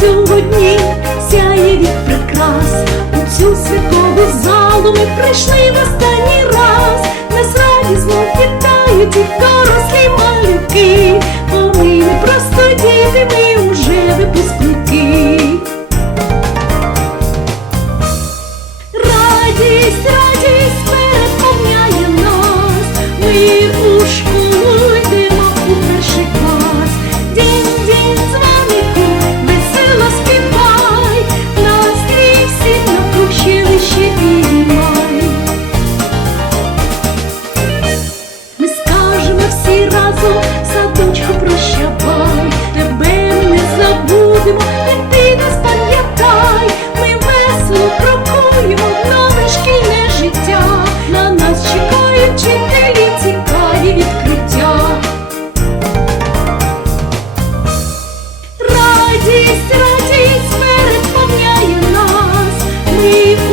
сьогодні сяє від прикрас. У цю святкову залу ми прийшли в останній раз. Нас радісно вітають і дорослі малюки.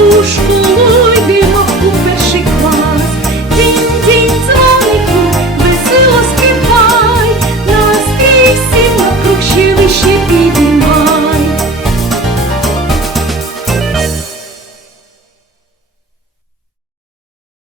不说